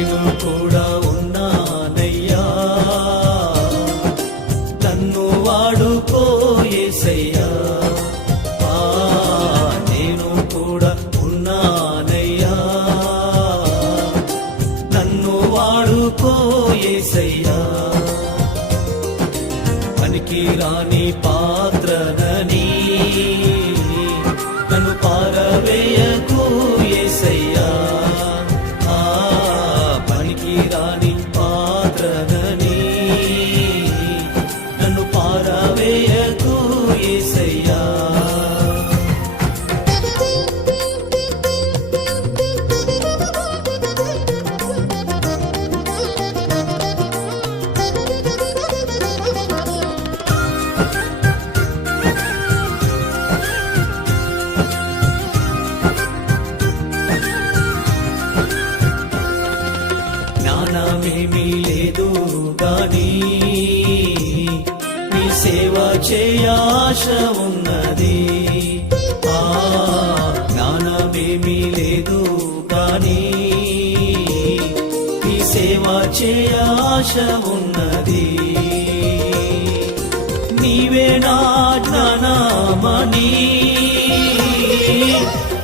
నేను కూడా ఉన్నానయ్యా, నన్ను వాడుకో యేసయ్యా. నేను కూడా ఉన్నానయ్యా, నన్ను వాడుకో యేసయ్యా. పనికి రాని పాత్రనని నన్ను పారవేయకు యేసయ్యా. పనికి రాని పాత్రనని నన్ను పారవేయకు యేసయ్యా. జ్ఞానమేమీ లేదు గాని నీ సేవ చేయాశ ఉన్నది. జ్ఞానమేమీ లేదు గాని నీ సేవ చేయాశ ఉన్నది. నీవే నా జ్ఞానమణి,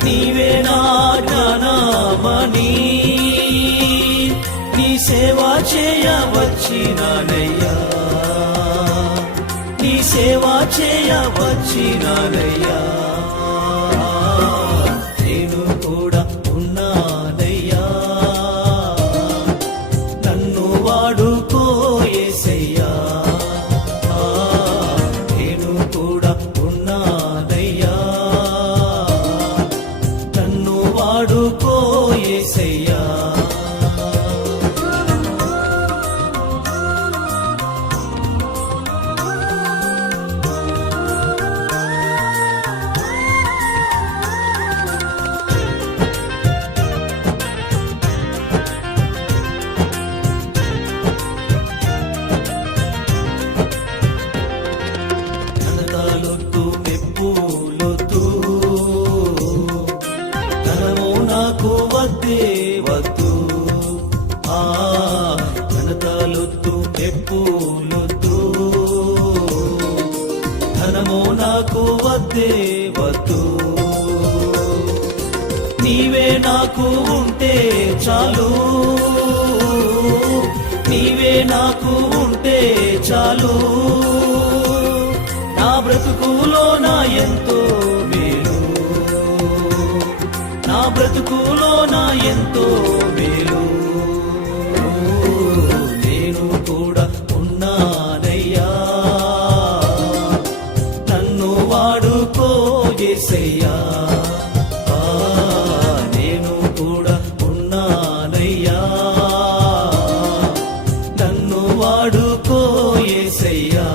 నీవే నా జ్ఞానమణి, నీ సేవ చేయవచ్చినానయ్యా, నీ సేవ చేయవచ్చినానయ్యా. నేను కూడా ఉన్నానయ్యా, నన్ను వాడుకో యేసయ్యా. నేను కూడా ఉన్నానయ్యా, నన్ను వాడుకో యేసయ్యా. ఘనతలొద్దు మెప్పులొద్దు, ధనము నాకు వద్దే వద్దు. ఘనతలొద్దు మెప్పులొద్దు, ధనము నాకు వద్దే వద్దు. నీవే నాకు ఉంటే చాలు, నీవే నాకు ఉంటే చాలు. నా బ్రతుకులో నా ఎంతో మేలు, నా బ్రతుకులో నా ఎంతో మేలు. నేను కూడా ఉన్నానయ్యా, నన్ను వాడుకో యేసయ్యా. నేను కూడా ఉన్నానయ్యా, నన్ను వాడుకో యేసయ్యా.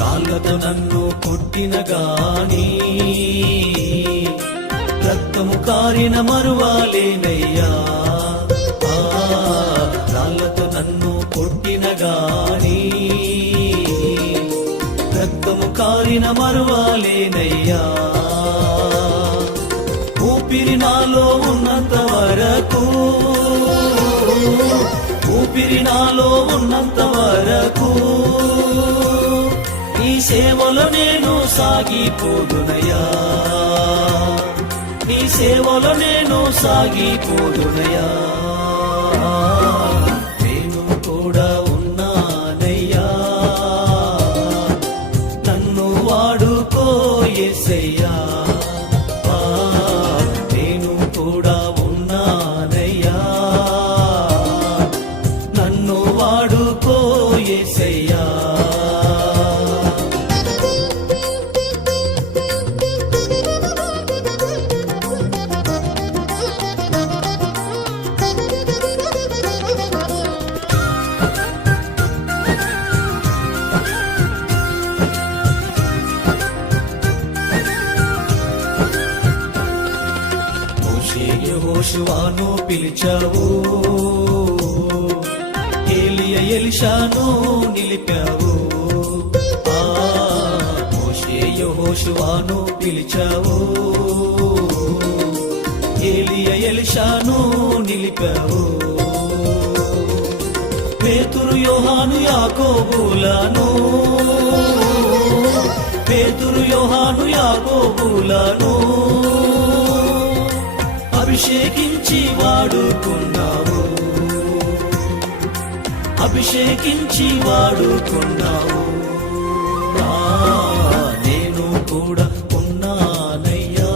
రాళ్ళతో నన్ను కొట్టిన గాని రక్తము కారిన మరువాలేనయ్యా. రాళ్ళతో నన్ను కొట్టిన గాని రక్తము కారిన మరువాలేనయ్యా. ఊపిరి నాలో ఉన్నంత వరకు, ఊపిరి నాలో ఉన్నంత వరకు నీ సేవలో నేను సాగిపోదునయ్యా, నీ సేవలో నేను సాగిపోదునయ్యా. నేను కూడా ఉన్నానయ్యా, నన్ను వాడుకో యేసయ్యా. నేను కూడా ఉన్నానయ్యా, నన్ను వాడుకో యేసయ్యా. యెహోషువను పిలిచావు, ఏలియా ఎలీషాను నిలిపావు. మోషే యెహోషువను పిలిచావు, ఏలియా ఎలీషాను నిలిపావు. పేతురు యోహాను యాకోబులను, పేతురు యోహాను యాకోబులను అభిషేకించి వాడుకున్నావు, అభిషేకించి వాడుకున్నావు. నేను కూడా ఉన్నానయ్యా,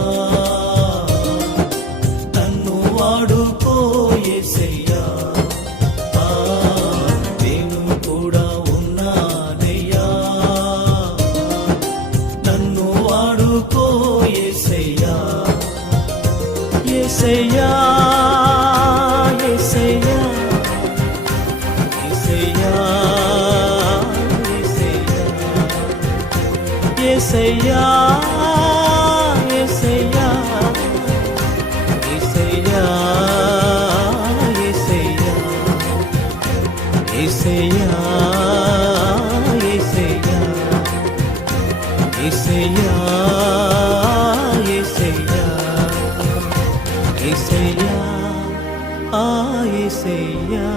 నన్ను వాడుకో యేసయ్యా. నేను కూడా ఉన్నానయ్యా, నన్ను వాడుకో యేసయ్యా. యేసయ్యా యేసయ్యా యేసయ్యా యేసయ్యా యేసయ్యా యేసయ్యా యేసయ్యా యేసయ్యా యేసయ్యా యేసయ్యా యేసయ్యా యేసయ్యా.